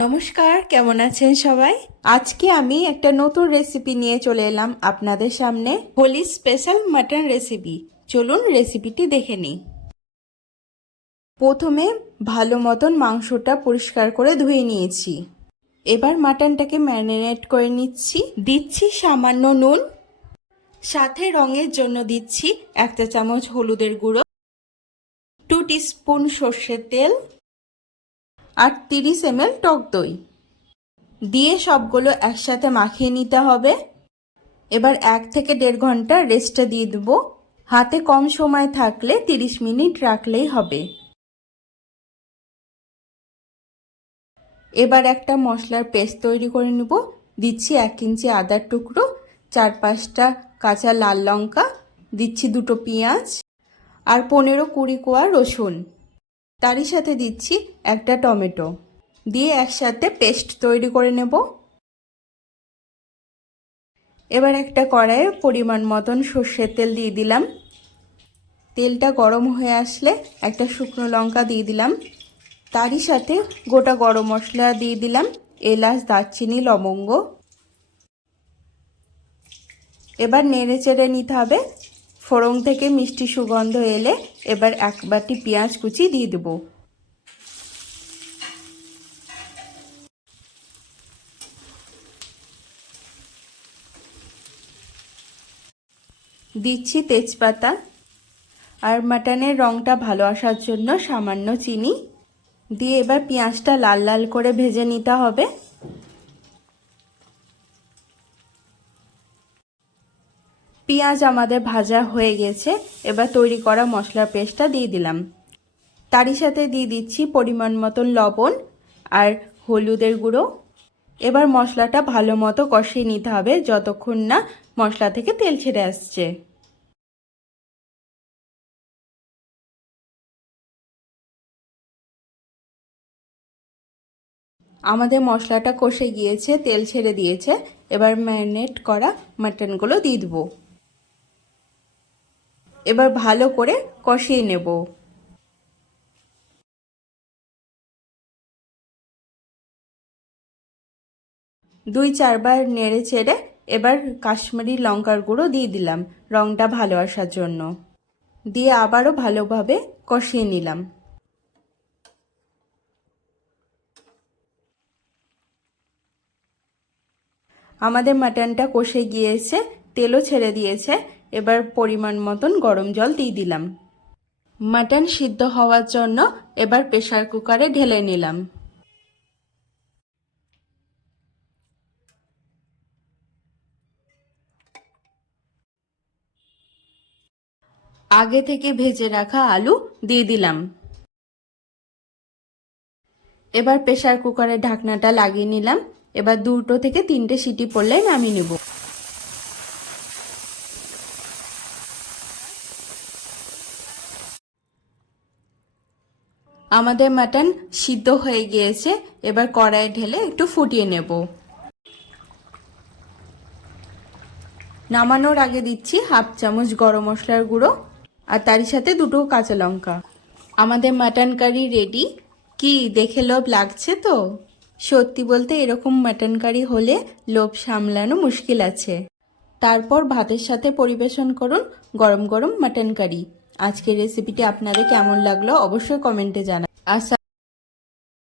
নমস্কার কেমন আছেন সবাই? আজকে আমি একটা নতুন রেসিপি নিয়ে চলে এলাম আপনাদের সামনে। হোলি স্পেশাল মাটন রেসিপি চলুন রেসিপিটি দেখে নিই। প্রথমে ভালো মতন মাংসটা পরিষ্কার করে ধুয়ে নিয়েছি। এবার মাটনটাকে ম্যারিনেট করে নিচ্ছি। দিচ্ছি সামান্য নুন। সাথে রঙের জন্য দিচ্ছি একটা চামচ হলুদের গুঁড়ো। টু টিস্পুন সর্ষের তেল। আর তিরিশ এমএল টক দই। দিয়ে সবগুলো একসাথে মাখিয়ে নিতে হবে। এবার এক থেকে দেড় ঘণ্টা রেস্টে দিয়ে দেবো। হাতে কম সময় থাকলে তিরিশ মিনিট রাখলেই হবে। এবার একটা মশলার পেস্ট তৈরি করে নেব। দিচ্ছি এক ইঞ্চি আদার টুকরো, চার পাঁচটা কাঁচা লাল লঙ্কা, দিচ্ছি দুটো পেঁয়াজ আর পনেরো কুড়ি কোয়া রসুন। তারই সাথে দিচ্ছি একটা টমেটো। দিয়ে একসাথে পেস্ট তৈরি করে নেব। এবার একটা কড়াইয়ে পরিমাণ মতন সর্ষের তেল দিয়ে দিলাম। তেলটা গরম হয়ে আসলে একটা শুকনো লঙ্কা দিয়ে দিলাম। তারই সাথে গোটা গরম মশলা দিয়ে দিলাম, এলাচ, দারচিনি, লবঙ্গ। এবার নেড়ে চেড়ে নিতে হবে। ফোড়ং থেকে মিষ্টি সুগন্ধ এলে এবার এক বাটি পেঁয়াজ কুচি দিয়ে দেব। দিচ্ছি তেজপাতা আর মাটনের রঙটা ভালো আসার জন্য সামান্য চিনি। দিয়ে এবার পেঁয়াজটা লাল লাল করে ভেজে নিতে হবে। পেঁয়াজ আমাদের ভাজা হয়ে গেছে, এবার তৈরি করা মশলার পেস্টটা দিয়ে দিলাম। তারই সাথে দিয়ে দিচ্ছি পরিমাণ মতন লবণ আর হলুদের গুঁড়ো। এবার মশলাটা ভালো মতো কষিয়ে নিতে হবে যতক্ষণ না মশলা থেকে তেল ছেড়ে আসছে। আমাদের মশলাটা কষে গিয়েছে, তেল ছেড়ে দিয়েছে। এবার ম্যারিনেট করা মাটনগুলো দিয়ে দেবো। এবার ভালো করে কষিয়ে নেব। দুই চারবার নেড়ে চেড়ে এবার কাশ্মীরি লঙ্কার গুঁড়ো দিয়ে দিলাম রঙটা ভালো আসার জন্য। দিয়ে আবারও ভালোভাবে কষিয়ে নিলাম। আমাদের মাটনটা কষে গিয়েছে, তেলও ছেড়ে দিয়েছে এবার পরিমাণ মতন গরম জল দিয়ে দিলাম। মাটন সিদ্ধ হওয়ার জন্য এবার প্রেশার কুকারে ঢেলে নিলাম। আগে থেকে ভেজে রাখা আলু দিয়ে দিলাম। এবার প্রেশার কুকারের ঢাকনাটা লাগিয়ে নিলাম। এবার দুটো থেকে তিনটে সিটি পড়লে নামিয়ে নেব। আমাদের মাটন সিদ্ধ হয়ে গিয়েছে। এবার কড়াইয়ে ঢেলে একটু ফুটিয়ে নেব। নামানোর আগে দিচ্ছি হাফ চামচ গরম মশলার গুঁড়ো আর তারই সাথে দুটো কাঁচা লঙ্কা। আমাদের মাটন কারি রেডি কি, দেখে লোভ লাগছে তো? সত্যি বলতে এরকম মাটন কারি হলে লোভ সামলানো মুশকিল আছে। তারপর ভাতের সাথে পরিবেশন করুন গরম গরম মাটন কারি। আজকের রেসিপিটি আপনাদের কেমন লাগল অবশ্যই কমেন্টে জানান আর